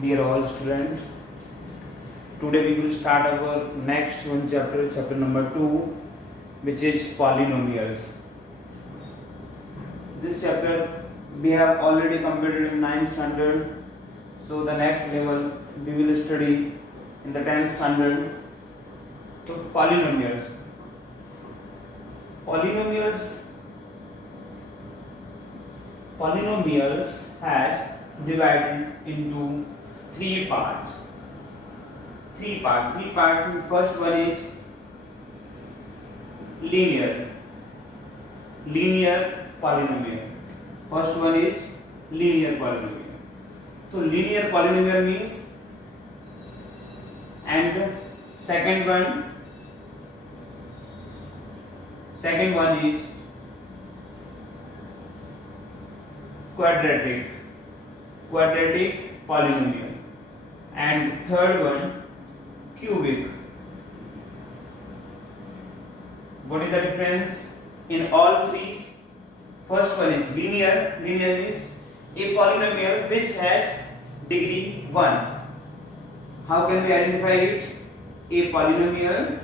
Dear all students, today we will start our next one chapter, chapter number 2, which is polynomials. This chapter we have already completed in 9th standard, so the next level we will study in the 10th standard. So polynomials. Polynomials has divided into three parts. Three parts. First one is linear polynomial. First one is linear polynomial. So linear polynomial means, and second one is quadratic polynomial, and third one cubic. What is the difference in all three? First one is linear means a polynomial which has degree 1. How can we identify it? A polynomial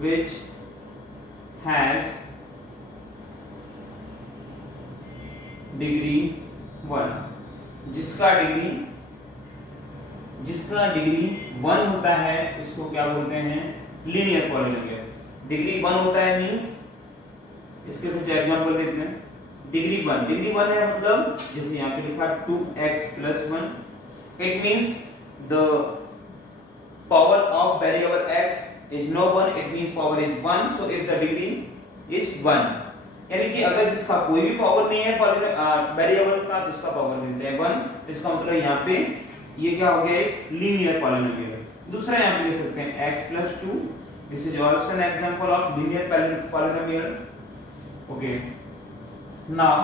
which has degree 1, जिसका degree 1 होता है उसको क्या बोलते हैं? Linear polynomial. Degree 1 होता है means, इसके कुछ एग्जांपल देते हैं. डिग्री 1 है मतलब जैसे यहाँ पे लिखा 2x + 1. It means the power of variable x is no 1, it means power is 1. so if the degree is 1, यानी कि अगर जिसका कोई भी पावर नहीं है वेरिएबल का, जिसका पावर देते हैं 1, इसका मतलब यहाँ पे ये क्या हो गया? एक लीनियर पॉलिनोमियल. दूसरा यहाँ पे लिख सकते हैं x + 2. This is also an example of linear polynomial. Okay, now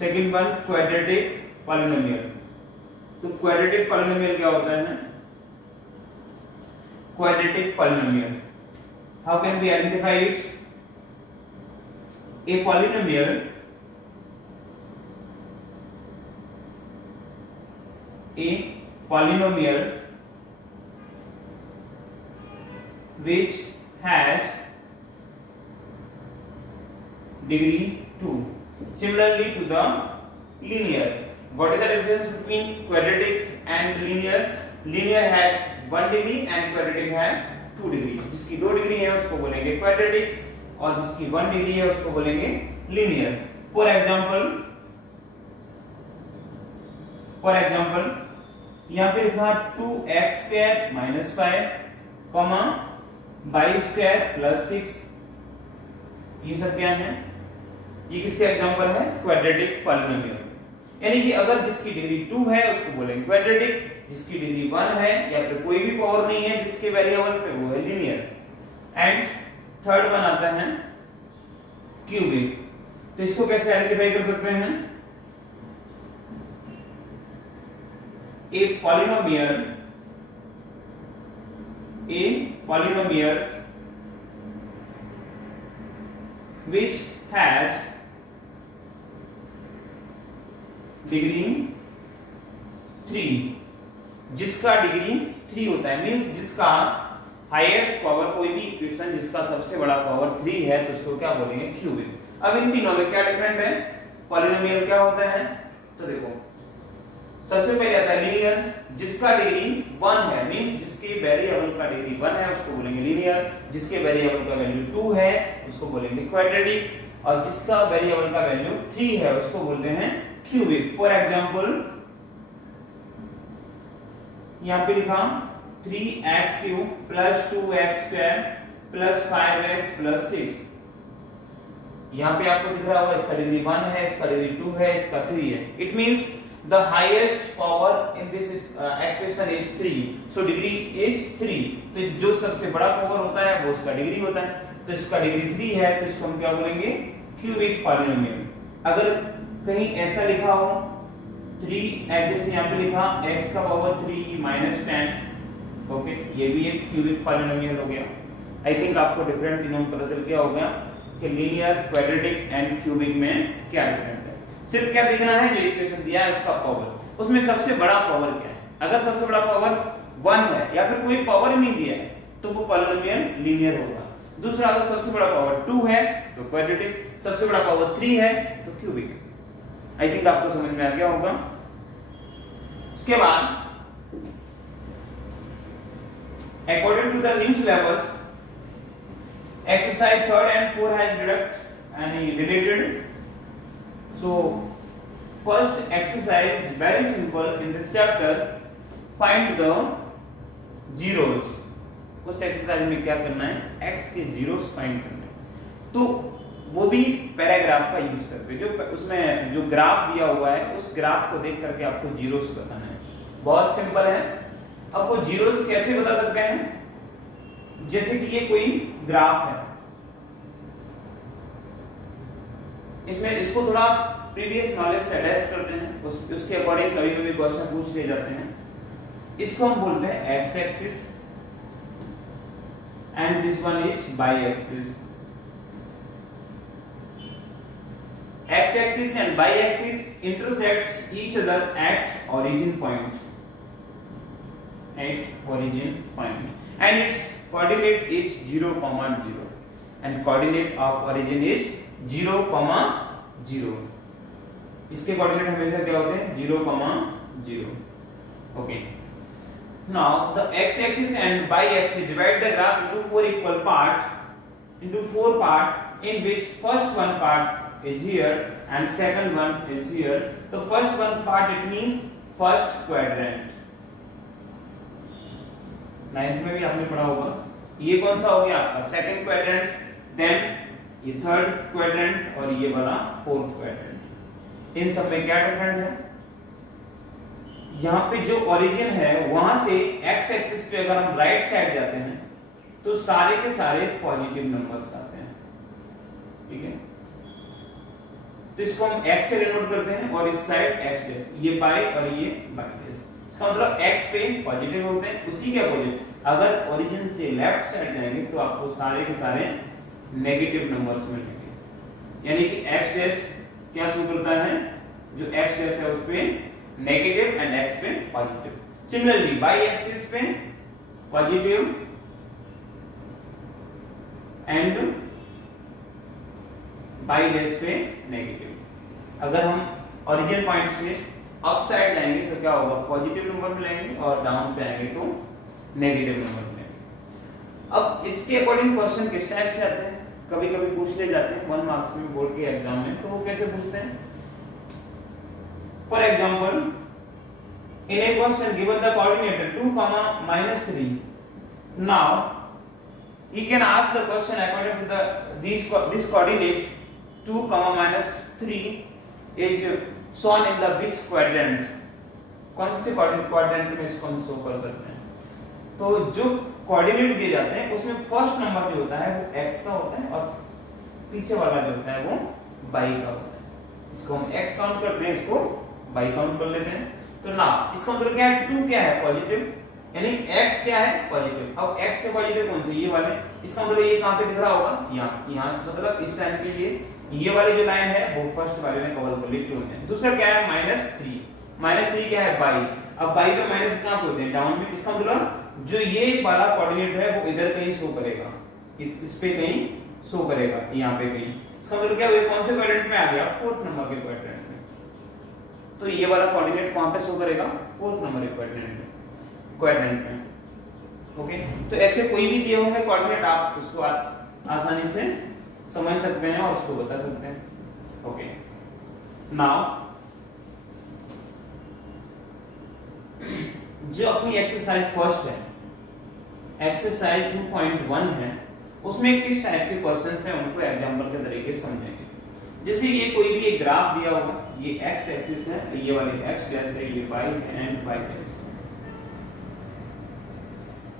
second one quadratic polynomial. तो क्वाड्रेटिक पॉलिनोमियल क्या होता है? Quadratic polynomial, how can we identify it? A polynomial which has degree 2, similarly to the linear. What is the difference between quadratic and linear? Linear has 1 degree and quadratic has 2 degree. जिसकी 2 degree है उसको बोलेंगे quadratic, और जिसकी 1 degree है उसको बोलेंगे linear. For example, यहाँ पे लिखा 2x² - 5, y² + 6. ये सब क्या है? ये किसके एग्जांपल है? Quadratic polynomial. यानी कि अगर जिसकी डिग्री 2 है उसको बोलेंगे क्वाड्रेटिक, जिसकी डिग्री 1 है या फिर कोई भी पावर नहीं है जिसके वेरिएबल पे, वो है लीनियर. एंड थर्ड वन आता है क्यूबिक. तो इसको कैसे आइडेंटिफाई कर सकते हैं? ए polynomial which has डिग्री 3, जिसका डिग्री 3 होता है, मींस जिसका हाईएस्ट पावर, कोई भी इक्वेशन जिसका सबसे बड़ा पावर 3 है तो उसको क्या बोलेंगे? क्यूबिक. अब इन तीनों में क्या डिफरेंट है? पॉलिनोमियल क्या होता है? तो देखो, सबसे पहले आता है लीनियर, जिसका डिग्री 1 है, मींस जिसके वेरिएबल का डिग्री 1 है उसको बोलेंगे लीनियर. जिसके वेरिएबल का वैल्यू 2 है उसको बोलेंगे क्वाड्रेटिक, और जिसका वेरिएबल का वैल्यू 3 है उसको बोलते हैं क्यूबिक. फॉर एग्जांपल यहाँ पे लिखा 3x³ + 2x² + 5x + 6. यहाँ पे आपको दिख रहा होगा इसका डिग्री 1 है, इसका डिग्री 2 है, इसका 3 है. It means the highest power in this expression is 3, so degree is 3. तो जो सबसे बड़ा पावर होता है वो उसका डिग्री होता है. तो इसका डिग्री 3 है तो इसको हम क्या बोलेंगे? Cubic polynomial. अगर कहीं ऐसा लिखा हो 3 जैसे यहाँ पे लिखा x का पावर 3 माइनस 10। ओके, ये भी एक क्यूबिक पॉलिनोमियल हो गया। आई थिंक आपको डिफरेंट तीनों में पता चल गया होगा कि लीनियर, क्वाड्रेटिक एंड क्यूबिक में क्या डिफरेंट है। सिर्फ क्या देखना है, जो इक्वेशन दिया है उसका पावर, उसमें सबसे बड़ा पावर क्या है। अगर सबसे बड़ा पावर 1 है या फिर कोई पावर नहीं दिया है तो वो पॉलिनोमियल लीनियर होगा। दूसरा, अगर सबसे बड़ा पावर 2 है तो क्वाड्रेटिक, सबसे बड़ा पावर 3 है तो क्यूबिक। आई थिंक आपको समझ में आ गया होगा। उसके बाद according to the new syllabus, exercise 3rd and 4 has deduct any related. So first exercise is very simple in this chapter, find the zeros। उस एक्सरसाइज में क्या करना है, x के जीरोस फाइंड करना है। तो वो भी पैराग्राफ का यूज करके, जो उसमें जो ग्राफ दिया हुआ है उस ग्राफ को देख करके आपको जीरोस बताना है। बहुत सिंपल है। अब वो जीरोस कैसे बता सकते हैं, जैसे कि ये कोई ग्राफ है, इसमें इसको थोड़ा प्रीवियस नॉलेज से अटैच करते हैं, उसके अकॉर्डिंग कभी कभी क्वेश्चन पूछ लिए जाते हैं। इसको हम बोलते हैं x axis and this one is by axis. X axis and by axis intersect each other at origin point, and its coordinate is 0, 0 and coordinate of origin is 0, 0। इसके कोऑर्डिनेट हमेशा क्या होते हैं, 0, 0। Okay, now the x axis and y axis divide the graph into four equal part in which first one part is here and second one is here। the first one part it means first quadrant। 9th में भी आपने पढ़ा होगा। ये कौन सा हो गया आपका सेकंड क्वाड्रेंट, देन ये थर्ड क्वाड्रेंट और ये वाला फोर्थ क्वाड्रेंट। इन सब में क्या डिफरेंट है, यहाँ पे जो ओरिजिन है वहां से एक्स एक्सिस पे अगर हम राइट साइड जाते हैं तो सारे के सारे पॉजिटिव नंबर्स आते हैं। ठीक है, तो इसको हम x से डिनोट करते हैं और इस साइड x डैश, ये बाई और ये बाई डैश। इसका मतलब x पे पॉजिटिव होते हैं, उसी के अपोजिट अगर ओरिजिन से लेफ्ट साइड जाएंगे तो आपको सारे के सारे नेगेटिव नंबर्स मिलेंगे। यानी कि x डैश क्या शो करता है, जो x डैश है उस पे नेगेटिव एंड x पे पॉजिटिव। सिमिलरली बाई एक्सिस पे पॉजिटिव एंड बाई डैश पे नेगेटिव। अगर हम ओरिजिन पॉइंट से अप साइड जाएंगे तो क्या होगा, पॉजिटिव नंबर मिलेंगे और डाउन पे आएंगे तो नेगेटिव नंबर मिलेंगे। अब इसके अकॉर्डिंग क्वेश्चन किस टाइप से आते हैं, कभी कभी पूछ ले जाते हैं 1 मार्क्स में बोर्ड के एग्जाम में। तो वो कैसे पूछते हैं, for example in A question given the coordinate 2, -3, now you can ask the question according to this coordinate 2, -3 is shown in the which quadrant। कौन से क्वाड्रेंट में इसको हम शो कर सकते हैं। तो जो कोऑर्डिनेट दिए जाते हैं उसमें फर्स्ट नंबर जो होता है वो x का होता है और पीछे वाला जो होता है वो y का होता है। इसको हम x काउंट करते हैं, इसको y काउंट कर लेते हैं। तो ना इसका मतलब क्या है, 2 क्या है पॉजिटिव, यानी x क्या है पॉजिटिव। अब x के पॉजिटिव कौन से, ये वाले। इसका मतलब ये कहां पे दिख रहा होगा, यहाँ मतलब इस टाइम के लिए ये वाली जो लाइन है वो फर्स्ट वाले में कवर कर ली, क्यों है। दूसरा क्या है -3 क्या है y। अब y पे माइनस कहां पे होते हैं, डाउन में। इसका मतलब जो ये वाला कोऑर्डिनेट है वो इधर कहीं शो करेगा, इस पे कहीं शो करेगा, यहाँ पे कहीं। इसका मतलब क्या, वो कौन से क्वाड्रेंट में आ गया, फोर्थ नंबर के क्वाड्रेंट में। तो ये वाला कोऑर्डिनेट कहां पे शो करेगा, फोर्थ नंबर के क्वाड्रेंट में। ओके, तो ऐसे कोई भी दिए होंगे कोऑर्डिनेट आप उसको आसानी से समझ सकते हैं और उसको बता सकते हैं। ओके, नाउ जो अपनी एक्सरसाइज फर्स्ट है, एक्सरसाइज 2.1 है, उसमें किस टाइप के क्वेश्चंस हैं उनको एग्जांपल के तरीके से समझेंगे। जैसे ये कोई भी एक ग्राफ दिया होगा, ये x एक्सिस है, ये वाली x डैश है, ये y है एंड y डैश है।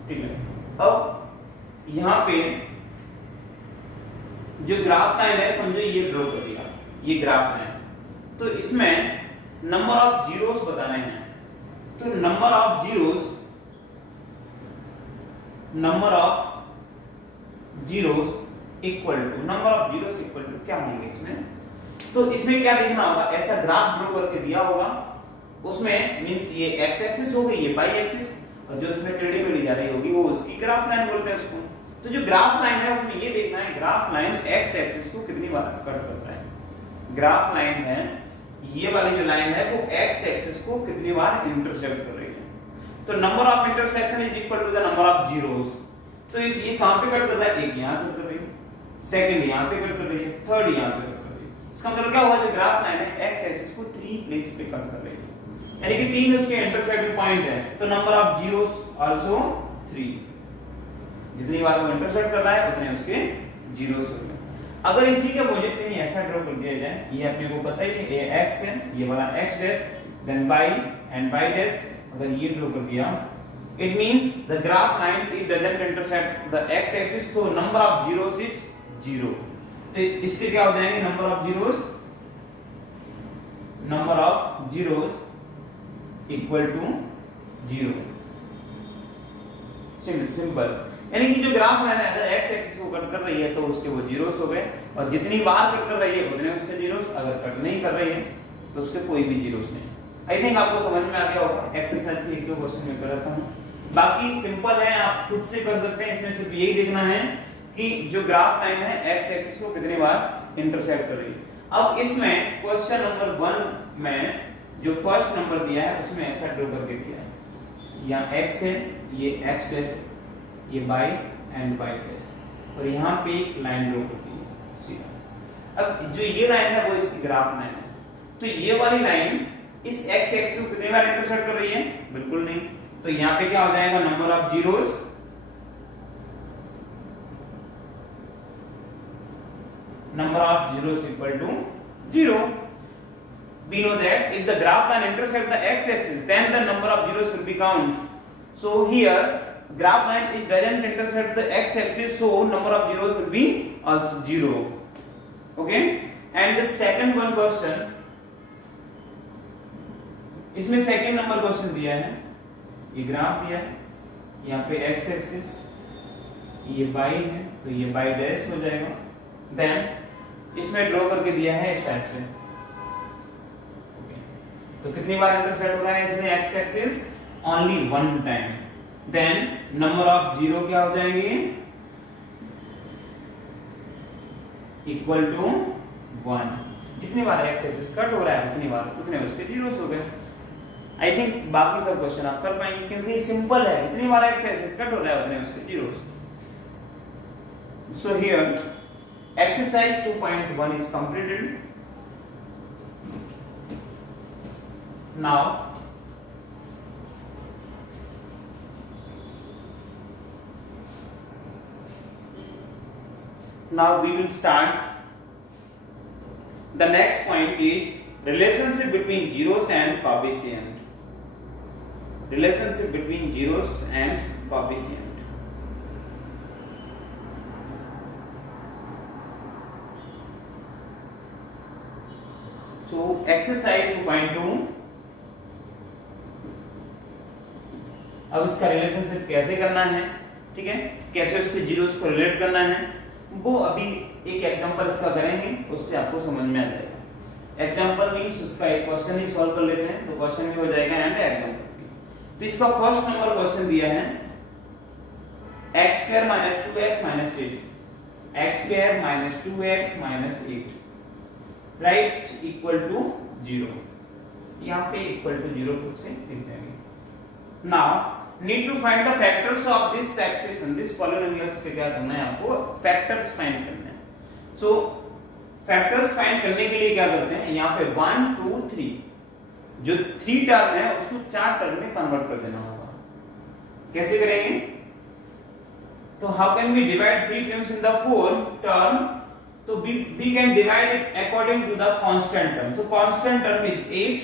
ठीक है, अब यहाँ पे जो ग्राफ लाइन है समझो ये ड्रॉ कर दिया, ये ग्राफ लाइन। तो इसमें नंबर ऑफ जीरोस बताने हैं। तो number of zeros equal to क्या होंगे इसमें? तो इसमें क्या देखना होगा, ऐसा ग्राफ ड्रॉ करके दिया होगा, उसमें मींस ये एक्स एक्सिस हो गई, ये वाई एक्सिस, और जो उसमें टेढ़ी मेढ़ी जा रही होगी वो उसकी ग्राफ लाइन बोलते हैं उसको। तो जो ग्राफ लाइन है उसमें ये देखना है ग्राफ लाइन एक्स एक्सिस को कितनी बार कट करता है। ग्राफ लाइन है, ये वाली जो लाइन है वो एक्स एक्सिस को कितनी बार इंटरसेक्ट कर रही है। तो number of intersection is equal to the number of zeros. तो ये कहां पे कट कर रहा है? एक यहां कट कर रही है, सेकंड यहां पे कट कर रही है, थर्ड यहां पे कट कर रही है। इसका मतलब क्या हुआ, जो ग्राफ लाइन है एक्स एक्सिस को 3 प्लेस पे कट कर रही है, यानी कि 3 उसके इंटरसेक्टिंग पॉइंट है। तो नंबर ऑफ जीरोस आल्सो 3। जितनी बार वो इंटरसेक्ट कर रहा है उतने उसके जीरोस हो गए। अगर इसी के अपोजिट कहीं ऐसा ड्रॉ कर दिया जाए, ये अपने को पता ही है ये x है, ये वाला x dash, then y and y dash, अगर ये ड्रॉ कर दिया, it means the graph line it doesn't intersect the x axis, तो नंबर ऑफ जीरोस इज 0। तो इसके क्या हो जाएंगे, number of zeros equal to 0। Simple, यानी कि जो ग्राफ लाइन है अगर x एक्सिस को कट कर रही है तो उसके वो जीरोस हो गए, और जितनी बार कट कर रही है उतने उसके जीरोस, अगर कट नहीं कर रही है तो उसके कोई भी जीरोस नहीं। आई थिंक आपको समझ में आ गया होगा। एक्सरसाइज के एक दो क्वेश्चन मैं कराता हूं, बाकी सिंपल है, आप खुद से कर सकते हैं। इसमें सिर्फ यही देखना है कि जो ग्राफ लाइन है x एक्सिस को कितनी बार इंटरसेक्ट कर रही है। अब इसमें क्वेश्चन नंबर 1 में जो फर्स्ट नंबर दिया है उसमें ऐसा ड्रॉ करके दिया है, यहाँ x है, ये x डैश, ये y एंड y डैश, और यहाँ पे एक लाइन ड्रॉ करती है सीधा। अब जो ये लाइन है वो इसकी ग्राफ लाइन है, तो ये वाली लाइन इस x एक्सिस को कितनी बार इंटरसेक्ट कर रही है? बिल्कुल नहीं। तो यहाँ पे क्या हो जाएगा, number of zeros equal to 0। We know that if the graph line intersect the x-axis, then the number of zeros will be count. So here, graph line it doesn't intersect the x-axis, so number of zeros will be also 0. Okay? And the second one question, इसमें second number question दिया है, ये graph दिया है, यहाँ पे x-axis, ये y है, तो ये y डैश हो जाएगा। Then इसमें ड्रॉ करके दिया है इस टाइप से, तो कितनी बार इंटरसेक्ट हो रहा है इसमें x axis? Only 1 time. Then number of zero क्या हो जाएंगे? Equal to 1। जितनी बार x एक्सिस कट हो रहा है उतने उसके जीरोस हो गए। आई थिंक बाकी सब क्वेश्चन आप कर पाएंगे क्योंकि सिंपल है, जितनी बार x एक्सिस कट हो रहा है उतने उसके zeros. So here exercise 2.1 is completed. Now we will start. The next point is relationship between zeros and coefficient. Relationship between zeros and coefficient. So exercise 2.2, अब इसका रिलेशनशिप कैसे करना है, ठीक है, कैसे उसके जीरोस को रिलेट करना है, वो अभी एक एग्जांपल इसका करेंगे, उससे आपको समझ में आ जाएगा। एग्जांपल मींस उसका एक क्वेश्चन ही सॉल्व कर लेते हैं, तो क्वेश्चन भी हो जाएगा एंड एग्जांपल भी। तो इसका फर्स्ट नंबर क्वेश्चन दिया है x² - 2x - 8, x² - 2x - 8 right equal to 0। यहाँ पे इक्वल टू 0 खुद से लिख देंगे। Now need to find the factors of this expression, this polynomials पे क्या करना है आपको? फैक्टर्स फाइंड करना है। सो फैक्टर्स फाइंड करने के लिए क्या करते हैं, यहाँ पे 1 2 3 जो 3 टर्म है उसको 4 टर्म में कन्वर्ट कर देना होगा। कैसे करेंगे? तो how can we divide 3 terms in the 4 term? तो we can divide it according to the constant term. So constant term is 8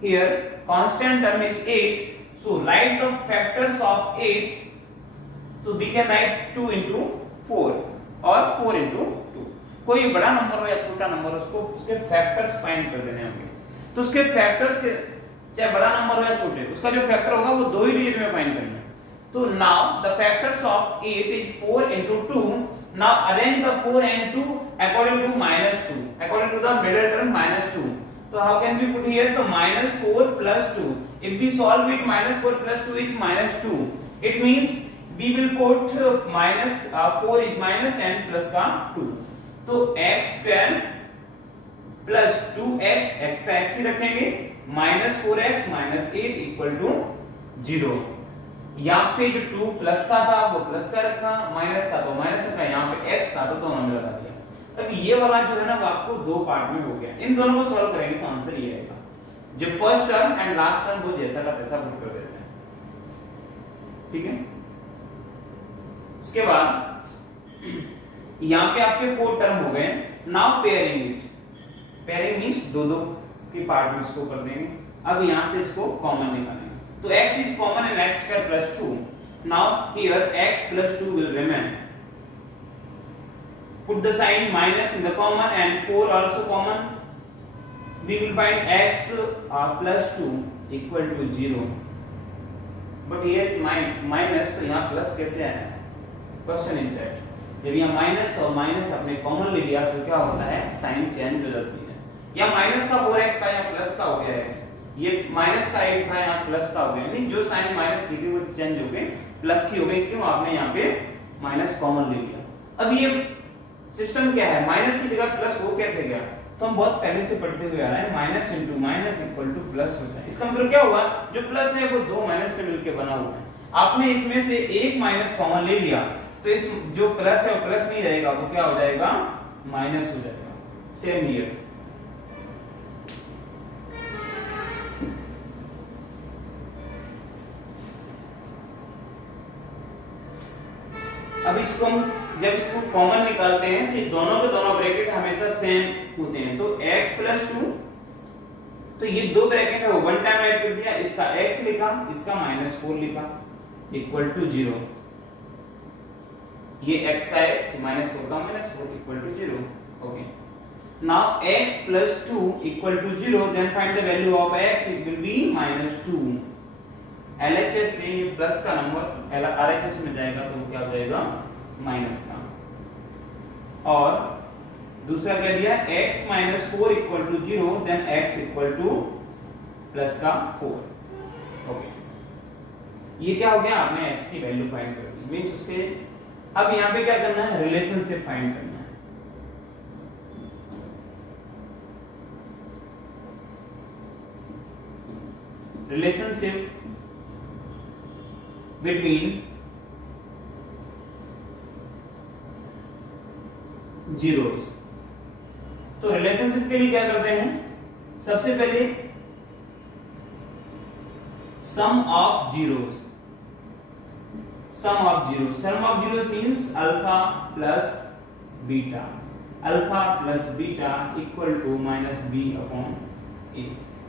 here, constant term is 8. So write the factors of 8. So we can write 2 into 4 or 4 into 2. कोई बड़ा number हो या छोटा number हो उसको उसके factors find कर देने होंगे। तो उसके फैक्टर्स के चाहे बड़ा नंबर हो या छोटे, उसका जो फैक्टर होगा वो दो ही डिजिट में फाइंड करना है। तो now the factors of 8 is 4 into 2. Now arrange the 4 and 2 according to -2, according to the middle term -2. So how can we put here? तो -4 plus 2. If we solve it, -4 plus 2 is -2. It means we will put -4 is minus and plus का 2. तो x square plus 2x, x का x ही रखेंगे, -4x -8 equal to 0. यहाँ पे जो 2 plus का था वो प्लस का रखा, माइनस का तो माइनस रखा, यहाँ पे x था तो दोनों में लगा दिया। अब ये वाला जो है ना वो आपको दो पार्ट में हो गया। इन दोनों को सॉल्व करेंगे तो आंसर ये आएगा। जो first term and last term वो जैसा का तैसा पुट कर देते हैं, ठीक है। उसके बाद यहाँ पे आपके 4 टर्म हो गए। Now pairing it, pairing means दो दो के पार्ट में इसको कर देंगे। अब यहाँ से इसको कॉमन निकालेंगे, तो x is common and x square plus 2. Now here x plus 2 will remain. Put the sign minus in the common and 4 also common. We will find x plus 2 equal to 0. But here minus, तो यहाँ plus कैसे आया? Question is that जब यहाँ minus और minus अपने common ले लिया तो क्या होता है, साइन चेंज हो जाती है। यहाँ माइनस का 4x था, यहाँ प्लस का हो गया x। ये माइनस का 8 था, यहाँ प्लस का हो गया, यानी जो साइन माइनस की थी वो चेंज हो गई, प्लस की हो गई। क्यों? आपने यहाँ पे माइनस कॉमन ले लिया। अब ये सिस्टम क्या है, माइनस की जगह प्लस हो कैसे गया? तो हम बहुत पहले से पढ़ते हुए आ रहे हैं, minus into minus equal to plus होता है। इसका मतलब क्या हुआ, जो प्लस है वो दो माइनस से मिलकर बना हुआ है। आपने इसमें से एक माइनस कॉमन ले लिया तो इस जो प्लस है वो प्लस नहीं रहेगा, वो क्या हो जाएगा, माइनस हो जाएगा। सेम हियर, अब इसको हम जब इसको कॉमन निकालते हैं तो दोनों के दोनों ब्रैकेट हमेशा सेम होते हैं। तो x plus 2, तो ये दो ब्रैकेट है वो वन टाइम ऐड कर दिया, इसका x लिखा, इसका -4 लिखा, इक्वल टू 0। ये x का x -4 का -4 equal to 0। Okay, now x plus 2 equal to 0, then find the value of x, it will be -2। LHS से ये प्लस का नंबर RHS में जाएगा तो क्या हो जाएगा, माइनस का। और दूसरा क्या दिया, x -4 equal to 0, then x equal to plus का 4। ओके, ये क्या हो गया, आपने x की वैल्यू फाइंड कर दी। मींस उसके अब यहाँ पे क्या करना है, रिलेशनशिप फाइंड करना है। Relationship between zeros। तो रिलेशनशिप के लिए क्या करते हैं, सबसे पहले sum of zeros. Sum of zeros means alpha plus beta, alpha plus beta equal to -b upon a।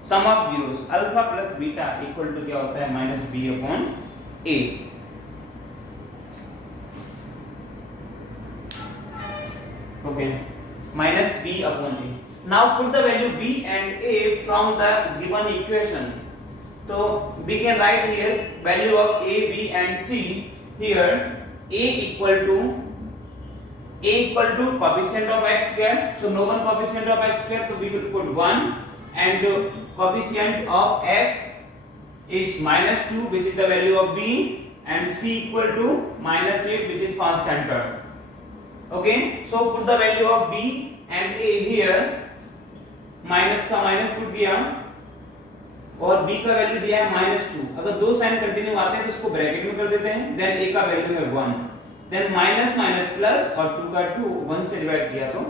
Sum of zeros alpha plus beta equal to क्या होता है, -b upon a। Okay, -b upon a. Now put the value b and a from the given equation. So we can write here value of a, b and c. Here a equal to coefficient of x square. So no one coefficient of x square, so we will put 1, and coefficient of x is -2, which is the value of b, and c equal to -8, which is constant term. Okay, so put the value of b and a here, minus का minus put किया और b का value दिया है -2। अगर दो sign continue आते हैं तो इसको ब्रैकेट में कर देते हैं, देन a का वैल्यू है 1, देन माइनस माइनस प्लस और 2 का 2, 1 से डिवाइड किया तो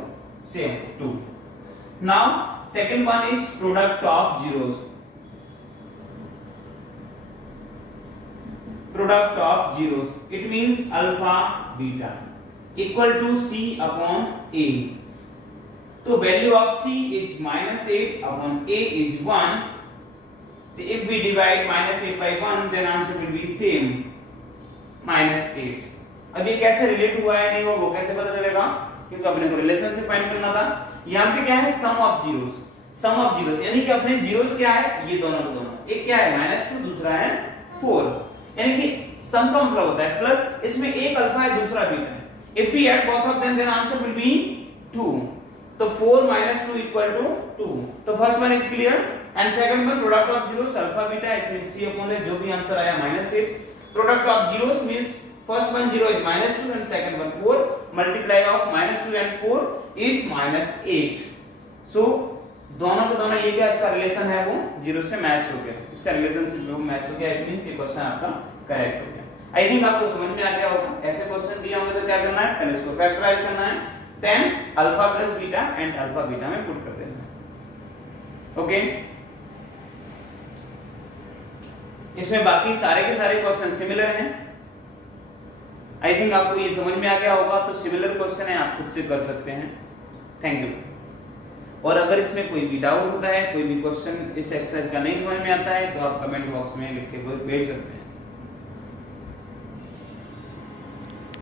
same 2। Now second one is product of zeros. Product of zeros, it means alpha beta equal to c upon a। तो value of c is -8 upon a is 1। So if we divide -8 by 1, then answer will be same, -8। अब ये कैसे relate हुआ है नहीं हुआ वो कैसे पता चलेगा, क्योंकि अपने को रिलेशनशिप फाइंड करना था। यहाँ पे क्या है, sum of zeros. Sum of zeros, यानी कि अपने जीरोस क्या है, ये दोनों के दोनों, एक क्या है -2, दूसरा है 4, यानी कि सम का मतलब होता है प्लस, इसमें एक अल्फा है दूसरा बीटा है, if we add both of them then answer will be 2, तो 4 - 2 equal to 2, तो first one is clear and second one product of zeros alpha beta इसमें सी अपॉन है, जो भी आंसर आया -8, product of zeros means first one 0 is -2 and second one 4, multiply of -2 and 4 is -8, so दोनों के दोनों ये क्या इसका रिलेशन है वो 0 से मैच हो गया, इसका रिलेशनशिप वो मैच हो गया, इट मींस ये क्वेश्चन आपका करेक्ट हो गया। आई थिंक आपको समझ में आ गया होगा, ऐसे क्वेश्चन दिए होंगे तो क्या करना है, पहले इसको फैक्टराइज करना है, then alpha plus beta and alpha beta में पुट कर देना है, ओके। इसमें बाकी सारे के सारे क्वेश्चन सिमिलर हैं, आई थिंक आपको ये समझ में आ गया होगा, तो सिमिलर क्वेश्चन है आप खुद से कर सकते हैं। Thank you. और अगर इसमें कोई भी डाउट होता है, कोई भी क्वेश्चन इस एक्सरसाइज का नहीं समझ में आता है, तो आप कमेंट बॉक्स में लिख के भेज सकते हैं।